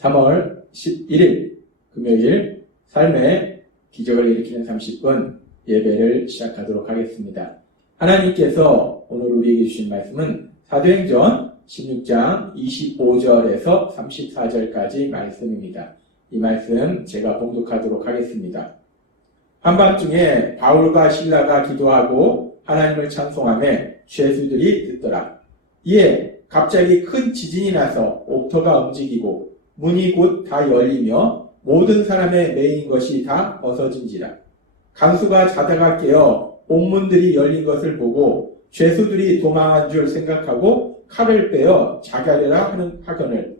3월 11일 금요일 삶의 기적을 일으키는 30분 예배를 시작하도록 하겠습니다. 하나님께서 오늘 우리에게 주신 말씀은 사도행전 16장 25절에서 34절까지 말씀입니다. 이 말씀 제가 봉독하도록 하겠습니다. 한밤중에 바울과 실라가 기도하고 하나님을 찬송하며 죄수들이 듣더라. 이에 갑자기 큰 지진이 나서 옥토가 움직이고 문이 곧 다 열리며 모든 사람의 매인 것이 다 벗어진지라. 간수가 자다가 깨어 옥문들이 열린 것을 보고 죄수들이 도망한 줄 생각하고 칼을 빼어 자결하라 하거늘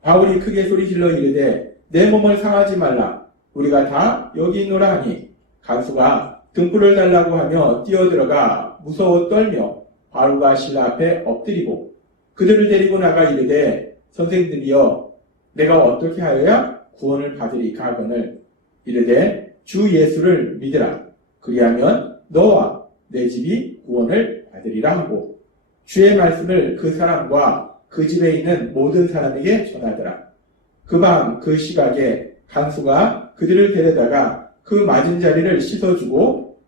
바울이 크게 소리질러 이르되 내 몸을 상하지 말라. 우리가 다 여기 있노라 하니 간수가 등불을 달라고 하며 뛰어들어가 무서워 떨며 바울과 실라 앞에 엎드리고 그들을 데리고 나가 이르되 선생들이여 내가 어떻게 하여야 구원을 받으리까 하거늘 이르되 주 예수를 믿으라. 그리하면 너와 내 집이 구원을 받으리라 하고 주의 말씀을 그 사람과 그 집에 있는 모든 사람에게 전하더라. 그 밤 그 시각에 간수가 그들을 데려다가 그 맞은 자리를 씻어주고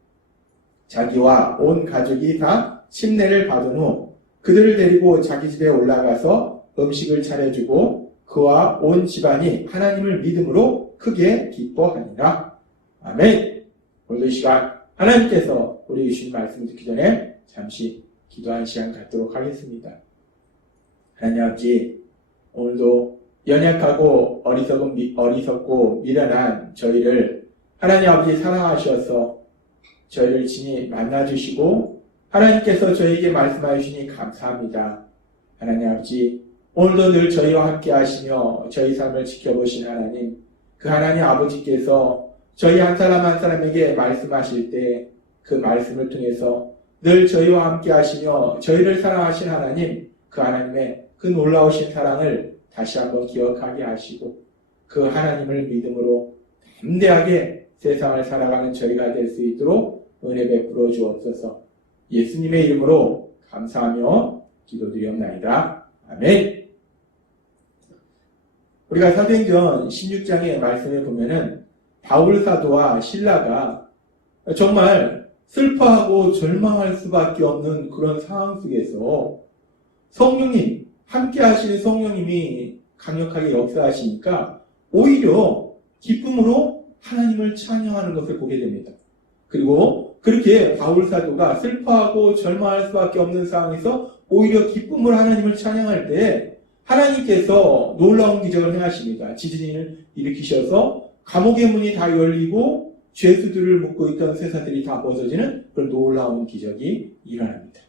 자기와 온 가족이 다 침례를 받은 후 그들을 데리고 자기 집에 올라가서 음식을 차려주고 그와 온 집안이 하나님을 믿음으로 크게 기뻐하니라. 아멘. 오늘도 이 시간 하나님께서 우리 주신 말씀 듣기 전에 잠시 기도한 시간 갖도록 하겠습니다. 하나님 아버지, 오늘도 연약하고 어리석고 미련한 저희를 하나님 아버지 사랑하셔서 저희를 친히 만나주시고 하나님께서 저희에게 말씀하여 주시니 감사합니다. 하나님 아버지, 오늘도 늘 저희와 함께 하시며 저희 삶을 지켜보신 하나님, 그 하나님 아버지께서 저희 한 사람 한 사람에게 말씀하실 때 그 말씀을 통해서 늘 저희와 함께 하시며 저희를 사랑하신 하나님, 그 하나님의 그 놀라우신 사랑을 다시 한번 기억하게 하시고 그 하나님을 믿음으로 담대하게 세상을 살아가는 저희가 될 수 있도록 은혜 베풀어 주옵소서. 예수님의 이름으로 감사하며 기도드리옵나이다. 아멘. 우리가 사도행전 16장의 말씀에 보면은 바울 사도와 실라가 정말 슬퍼하고 절망할 수밖에 없는 그런 상황 속에서 성령님, 함께 하시는 성령님이 강력하게 역사하시니까 오히려 기쁨으로 하나님을 찬양하는 것을 보게 됩니다. 그리고 그렇게 바울 사도가 슬퍼하고 절망할 수밖에 없는 상황에서 오히려 기쁨으로 하나님을 찬양할 때 하나님께서 놀라운 기적을 행하십니다. 지진을 일으키셔서 감옥의 문이 다 열리고 죄수들을 묶고 있던 쇠사들이 다 벗어지는 그런 놀라운 기적이 일어납니다.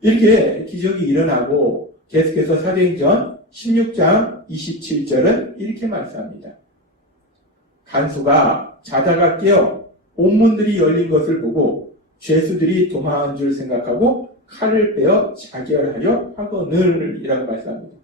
이렇게 기적이 일어나고 계속해서 사도행전 16장 27절은 이렇게 말씀합니다. 간수가 자다가 깨어 옥문들이 열린 것을 보고 죄수들이 도망한 줄 생각하고 칼을 빼어 자결하려 하거늘 이라고 말씀합니다.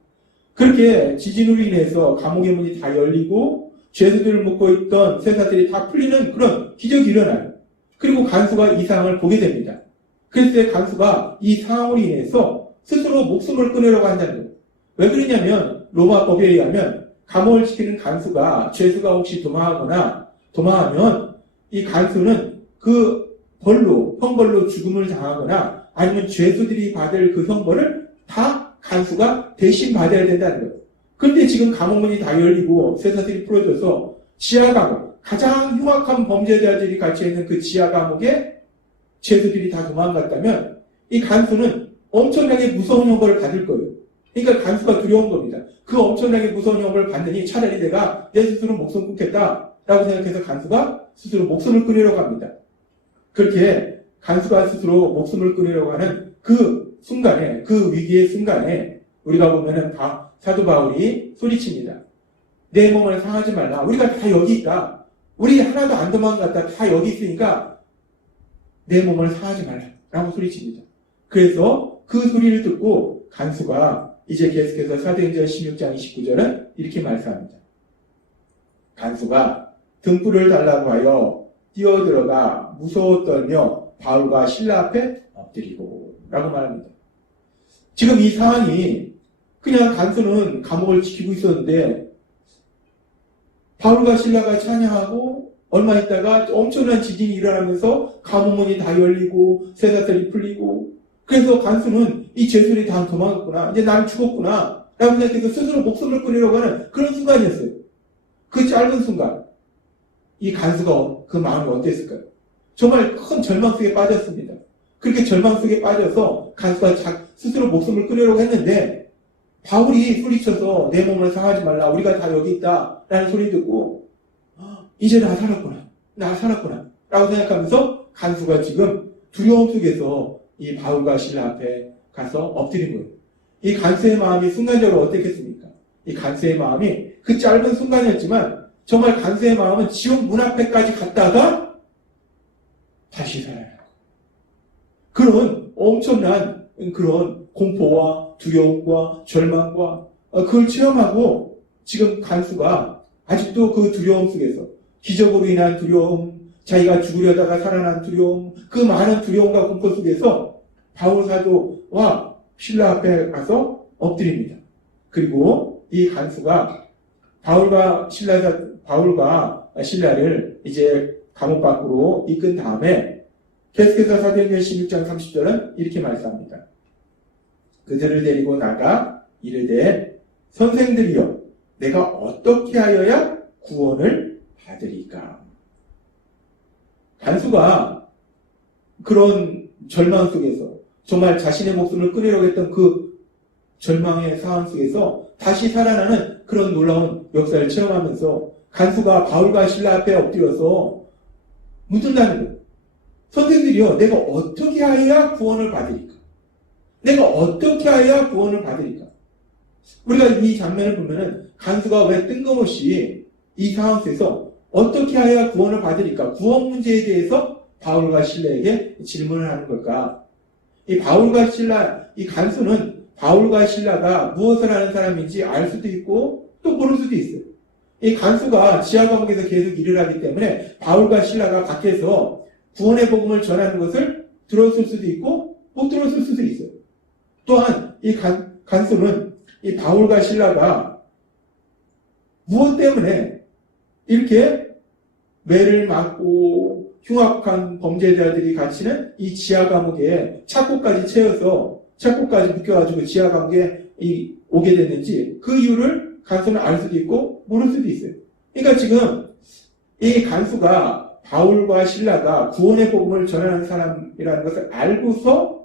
그렇게 지진으로 인해서 감옥의 문이 다 열리고 죄수들을 묶고 있던 쇠사들이 다 풀리는 그런 기적이 일어나요. 그리고 간수가 이 상황을 보게 됩니다. 그래서 간수가 이 상황으로 인해서 스스로 목숨을 끊으려고 한다는 거예요. 왜 그러냐면 로마법에 의하면 감옥을 지키는 간수가 죄수가 혹시 도망하면 이 간수는 그 형벌로 죽음을 당하거나 아니면 죄수들이 받을 그 형벌을 다 간수가 대신 받아야 된다는 거예요. 그런데 지금 감옥문이 다 열리고 쇠사슬이 풀어져서 지하감옥, 가장 흉악한 범죄자들이 갇혀있는 그 지하감옥에 죄수들이 다 도망갔다면 이 간수는 엄청나게 무서운 형벌을 받을 거예요. 그러니까 간수가 두려운 겁니다. 그 엄청나게 무서운 형벌을 받느니 차라리 내가 내 스스로 목숨 끊겠다라고 생각해서 간수가 스스로 목숨을 끊으려고 합니다. 그렇게 간수가 스스로 목숨을 끊으려고 하는 그 순간에, 그 위기의 순간에 우리가 보면은 사도 바울이 소리칩니다. 내 몸을 상하지 말라. 우리가 다 여기 있다. 우리 하나도 안 도망갔다. 다 여기 있으니까 내 몸을 상하지 말라. 라고 소리칩니다. 그래서 그 소리를 듣고 간수가 이제 계속해서 사도행전 16장 29절은 이렇게 말씀합니다. 간수가 등불을 달라고 하여 뛰어들어가 무서워 떨며 바울과 실라 앞에 엎드리고 라고 말합니다. 지금 이 상황이 그냥 간수는 감옥을 지키고 있었는데 바울과 신라가 찬양하고 얼마 있다가 엄청난 지진이 일어나면서 감옥문이 다 열리고 쇠사슬이 풀리고 그래서 간수는 이 죄수들이 다 도망갔구나. 이제 나는 죽었구나. 라고 생각해서 스스로 목숨을 끊으려고 하는 그런 순간이었어요. 그 짧은 순간 이 간수가 그 마음이 어땠을까요? 정말 큰 절망 속에 빠졌습니다. 그렇게 절망 속에 빠져서 간수가 스스로 목숨을 끊으려고 했는데 바울이 소리쳐서 내 몸을 상하지 말라. 우리가 다 여기 있다. 라는 소리 듣고 이제 나 살았구나. 라고 생각하면서 간수가 지금 두려움 속에서 이 바울과 신라 앞에 가서 엎드린 거예요. 이 간수의 마음이 순간적으로 어땠겠습니까? 이 간수의 마음이 그 짧은 순간이었지만 정말 간수의 마음은 지옥 문 앞에까지 갔다가 다시 살아나고 그런 엄청난 그런 공포와 두려움과 절망과 그걸 체험하고 지금 간수가 아직도 그 두려움 속에서 기적으로 인한 두려움, 자기가 죽으려다가 살아난 두려움, 그 많은 두려움과 공포 속에서 바울 사도와 신라 앞에 가서 엎드립니다. 그리고 이 간수가 바울과 신라를 이제 감옥 밖으로 이끈 다음에 계속해서 사도행전 16장 30절은 이렇게 말씀합니다. 그들을 데리고 나가 이르되 선생들이여 내가 어떻게 하여야 구원을 받으리까? 간수가 그런 절망 속에서 정말 자신의 목숨을 끊으려고 했던 그 절망의 상황 속에서 다시 살아나는 그런 놀라운 역사를 체험하면서 간수가 바울과 신라 앞에 엎드려서 묻는다는 거예요. 선생들이여 내가 어떻게 하여야 구원을 받으리까? 내가 어떻게 하여야 구원을 받으리까? 우리가 이 장면을 보면은 간수가 왜 뜬금없이 이 상황 속에서 어떻게 하여야 구원을 받으리까? 구원 문제에 대해서 바울과 신라에게 질문을 하는 걸까? 이 간수는 바울과 신라가 무엇을 하는 사람인지 알 수도 있고 또 모를 수도 있어요. 이 간수가 지하 감옥에서 계속 일을 하기 때문에 바울과 신라가 밖에서 구원의 복음을 전하는 것을 들었을 수도 있고 못 들었을 수도 있어요. 또한 이 간수는 이 바울과 신라가 무엇 때문에 이렇게 매를 맞고 흉악한 범죄자들이 갇히는 이 지하 감옥에 착고까지 채워서 착고까지 묶여가지고 지하 감옥에 오게 됐는지 그 이유를 간수는 알 수도 있고 모를 수도 있어요. 그러니까 지금 이 간수가 바울과 신라가 구원의 복음을 전하는 사람이라는 것을 알고서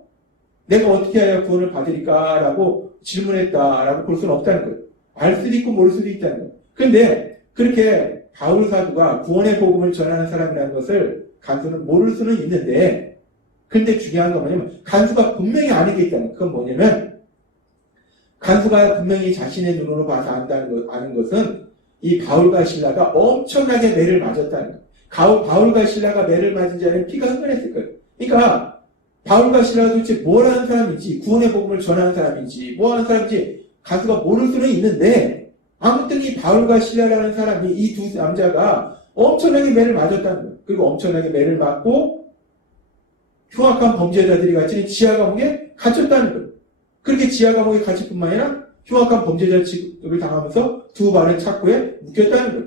내가 어떻게 해야 구원을 받으리까라고 질문했다라고 볼 수는 없다는 거예요. 알 수도 있고 모를 수도 있다는 거예요. 그런데 그렇게 바울 사도가 구원의 복음을 전하는 사람이라는 것을 간수는 모를 수는 있는데 근데 중요한 건 뭐냐면 간수가 분명히 아는 게 있다는 거예요. 그건 뭐냐면 간수가 분명히 자신의 눈으로 봐서 아는 것은 이 바울과 신라가 엄청나게 매를 맞았다는 거예요. 바울과 신라가 매를 맞은 자는 피가 흥건했을 거예요. 그러니까 바울과 신라가 도대체 뭘 하는 사람인지 구원의 복음을 전하는 사람인지 뭐 하는 사람인지 간수가 모를 수는 있는데 아무튼 이 바울과 신라라는 사람이 이 두 남자가 엄청나게 매를 맞았다는 거예요. 그리고 엄청나게 매를 맞고 흉악한 범죄자들이 갇히는 지하 감옥에 갇혔다는 거예요. 그렇게 지하 감옥에 갇힐 뿐만 아니라 흉악한 범죄자 취급을 당하면서 두 발을 착고에 묶였다는 거예요.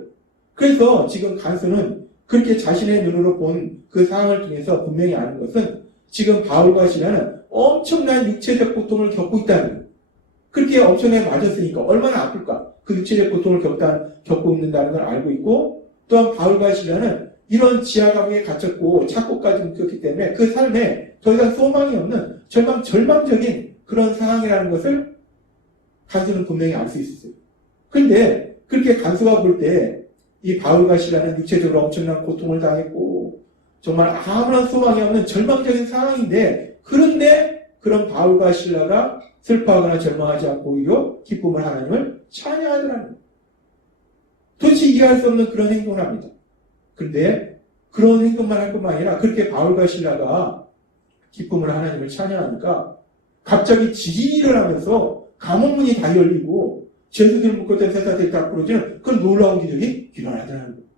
그래서 지금 간수는 그렇게 자신의 눈으로 본 그 상황을 통해서 분명히 아는 것은 지금 바울과 신라는 엄청난 육체적 고통을 겪고 있다는 거예요. 그렇게 엄청나게 맞았으니까 얼마나 아플까? 그 육체적 고통을 겪고 있는다는 걸 알고 있고 또한 바울과 신라는 이런 지하 감옥에 갇혔고 착고까지 묶였기 때문에 그 삶에 더 이상 소망이 없는 절망적인 그런 상황이라는 것을 간수는 분명히 알 수 있었어요. 그런데 그렇게 간수가 볼 때 이 바울과 신라는 육체적으로 엄청난 고통을 당했고 정말 아무런 소망이 없는 절망적인 상황인데 그런데 그런 바울과 신라가 슬퍼하거나 절망하지 않고 오히려 기쁨을 하나님을 찬양하더라는 거예요. 도대체 이해할 수 없는 그런 행동을 합니다. 그런데 그런 행동만 할 뿐만 아니라 그렇게 바울과 신라가 기쁨을 하나님을 찬양하니까 갑자기 지진이 일어나면서 감옥문이 다 열리고 죄수들 묶었던 쇠사슬이 다 부러지는 그런 놀라운 기적이 일어나더라는 거예요.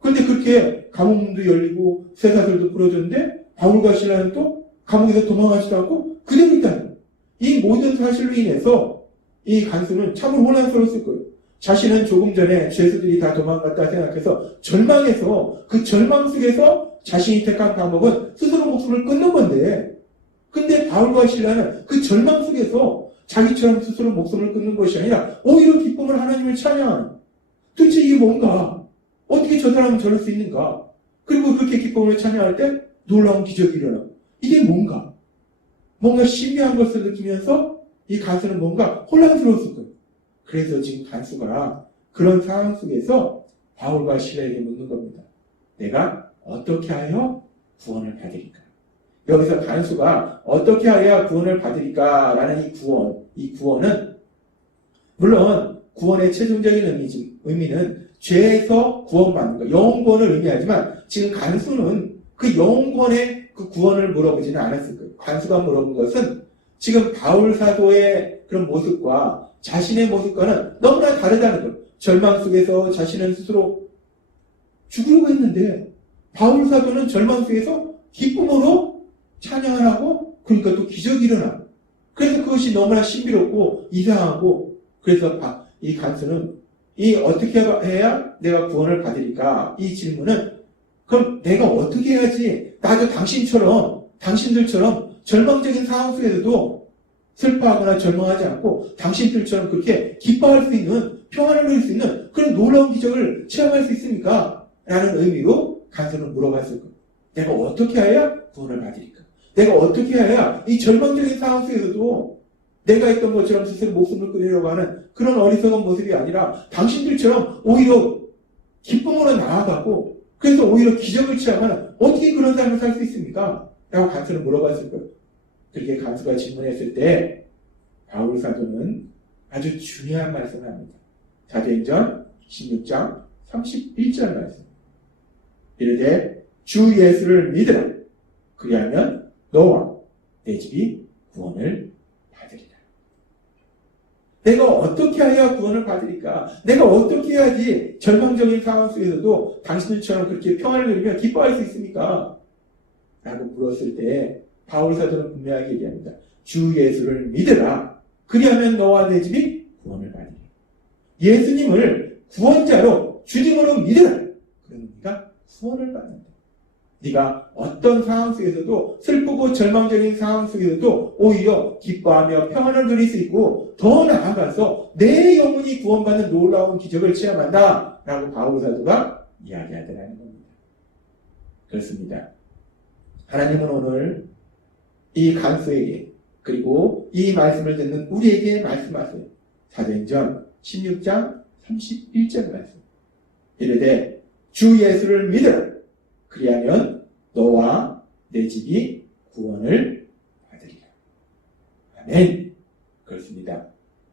그런데 그렇게 감옥문도 열리고 쇠사슬도 부러졌는데 바울과 신라는 또 감옥에서 도망가지도 않고 그대로 있다는 거예요. 이 모든 사실로 인해서 이 간수는 참으로 혼란스러웠을 거예요. 자신은 조금 전에 죄수들이 다 도망갔다 생각해서 절망해서 그 절망 속에서 자신이 택한 방법은 스스로 목숨을 끊는 건데, 근데 바울과 실라는 그 절망 속에서 자기처럼 스스로 목숨을 끊는 것이 아니라 오히려 기쁨을 하나님을 찬양하는, 도대체 이게 뭔가? 어떻게 저 사람은 저럴 수 있는가? 그리고 그렇게 기쁨을 찬양할 때 놀라운 기적이 일어나. 이게 뭔가? 뭔가 신비한 것을 느끼면서 이 간수는 뭔가 혼란스러웠을 거예요. 그래서 지금 간수가 그런 상황 속에서 바울과 실라에게 묻는 겁니다. 내가 어떻게 하여 구원을 받으리까? 여기서 간수가 어떻게 하여야 구원을 받으리까? 라는 이 구원은 물론 구원의 최종적인 의미는 죄에서 구원받는 것, 영혼구원을 의미하지만 지금 간수는 그 영혼구원의 그 구원을 물어보지는 않았을 거예요. 간수가 물어본 것은 지금 바울 사도의 그런 모습과 자신의 모습과는 너무나 다르다는 거예요. 절망 속에서 자신은 스스로 죽으려고 했는데 바울 사도는 절망 속에서 기쁨으로 찬양을 하고, 그러니까 또 기적이 일어나. 그래서 그것이 너무나 신비롭고 이상하고, 그래서 이 간수는 어떻게 해야 내가 구원을 받으리까? 이 질문은 그럼 내가 어떻게 해야지 나도 당신들처럼 절망적인 상황 속에서도 슬퍼하거나 절망하지 않고 당신들처럼 그렇게 기뻐할 수 있는, 평안을 누릴 수 있는 그런 놀라운 기적을 체험할 수 있습니까? 라는 의미로 간수는 물어봤을 거예요. 내가 어떻게 해야 구원을 받으리까? 내가 어떻게 해야 이 절망적인 상황 속에서도 내가 했던 것처럼 스스로 목숨을 끊으려고 하는 그런 어리석은 모습이 아니라 당신들처럼 오히려 기쁨으로 나아가고, 그래서 오히려 기적을 취하면 어떻게 그런 삶을 살 수 있습니까? 라고 간수는 물어봤을 거예요. 그렇게 간수가 질문했을 때 바울 사도는 아주 중요한 말씀을 합니다. 사도행전 16장 31절 말씀. 이르되 주 예수를 믿으라. 그리하면 너와 내 집이 구원을 받으리라. 내가 어떻게 해야 구원을 받으리까? 내가 어떻게 해야지 절망적인 상황 속에서도 당신들처럼 그렇게 평안을 누리며 기뻐할 수 있습니까? 라고 물었을 때 바울 사도는 분명하게 얘기합니다. 주 예수를 믿으라. 그리하면 너와 내 집이 구원을 받으리라. 예수님을 구원자로 주님으로 믿으라. 그러면 네가 구원을 받는다. 네가 어떤 상황 속에서도, 슬프고 절망적인 상황 속에서도 오히려 기뻐하며 평안을 누릴 수 있고, 더 나아가서 내 영혼이 구원받는 놀라운 기적을 체험한다 라고 바울 사도가 이야기하더라는 겁니다. 그렇습니다. 하나님은 오늘 이 간수에게, 그리고 이 말씀을 듣는 우리에게 말씀하세요. 사도행전 16장 31절 말씀. 이르되 주 예수를 믿으라. 그리하면 너와 내 집이 구원을 받으리라. 아멘. 그렇습니다.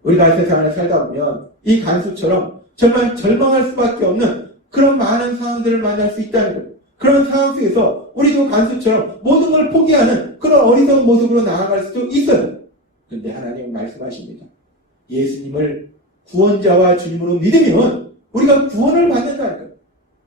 우리가 세상을 살다 보면 이 간수처럼 정말 절망할 수밖에 없는 그런 많은 상황들을 만날 수 있다는 거예요. 그런 상황 속에서 우리도 간수처럼 모든 걸 포기하는 그런 어리석은 모습으로 나아갈 수도 있어요. 그런데 하나님은 말씀하십니다. 예수님을 구원자와 주님으로 믿으면 우리가 구원을 받는다는 거예요.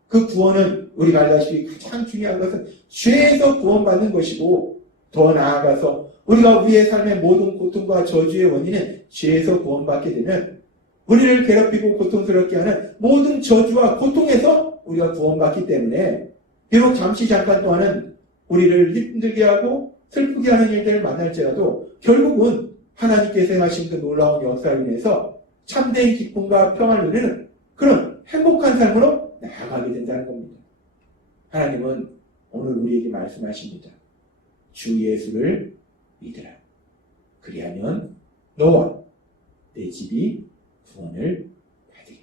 그 구원은 우리가 알다시피 가장 중요한 것은 죄에서 구원받는 것이고, 더 나아가서 우리가 우리의 삶의 모든 고통과 저주의 원인은 죄에서 구원받게 되면 우리를 괴롭히고 고통스럽게 하는 모든 저주와 고통에서 우리가 구원받기 때문에, 비록 잠시 잠깐 동안은 우리를 힘들게 하고 슬프게 하는 일들을 만날지라도 결국은 하나님께서 행하신 그 놀라운 역사로 인해서 참된 기쁨과 평안을 누리는 그런 행복한 삶으로 나아가게 된다는 겁니다. 하나님은 오늘 우리에게 말씀하십니다. 주 예수를 믿으라. 그리하면 너와 내 집이 구원을 받으리라.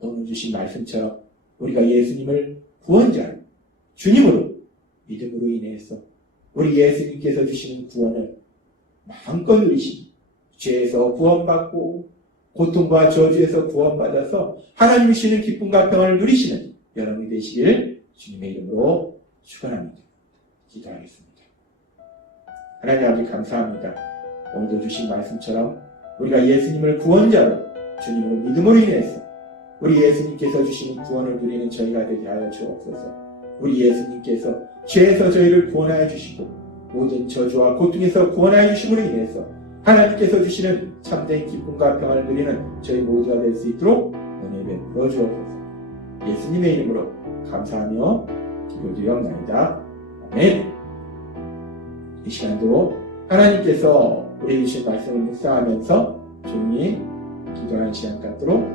오늘 주신 말씀처럼 우리가 예수님을 구원자, 주님으로 믿음으로 인해서 우리 예수님께서 주시는 구원을 마음껏 누리시니 죄에서 구원받고 고통과 저주에서 구원받아서 하나님이 주시는 기쁨과 평안을 누리시는 여러분이 되시길 주님의 이름으로 축원합니다. 기도하겠습니다. 하나님 아버지 감사합니다. 오늘도 주신 말씀처럼 우리가 예수님을 구원자로 주님으로 믿음으로 인해서 우리 예수님께서 주시는 구원을 누리는 저희가 되게 하여 주옵소서. 우리 예수님께서 죄에서 저희를 구원하여 주시고 모든 저주와 고통에서 구원하여 주심으로 인해서 하나님께서 주시는 참된 기쁨과 평안을 누리는 저희 모두가 될 수 있도록 은혜 베풀어 주옵소서. 예수님의 이름으로 감사하며 기도드리옵나이다. 아멘. 이 시간도 하나님께서 우리 주신 말씀을 묵상하면서 조용히 기도하는 시간 갖도록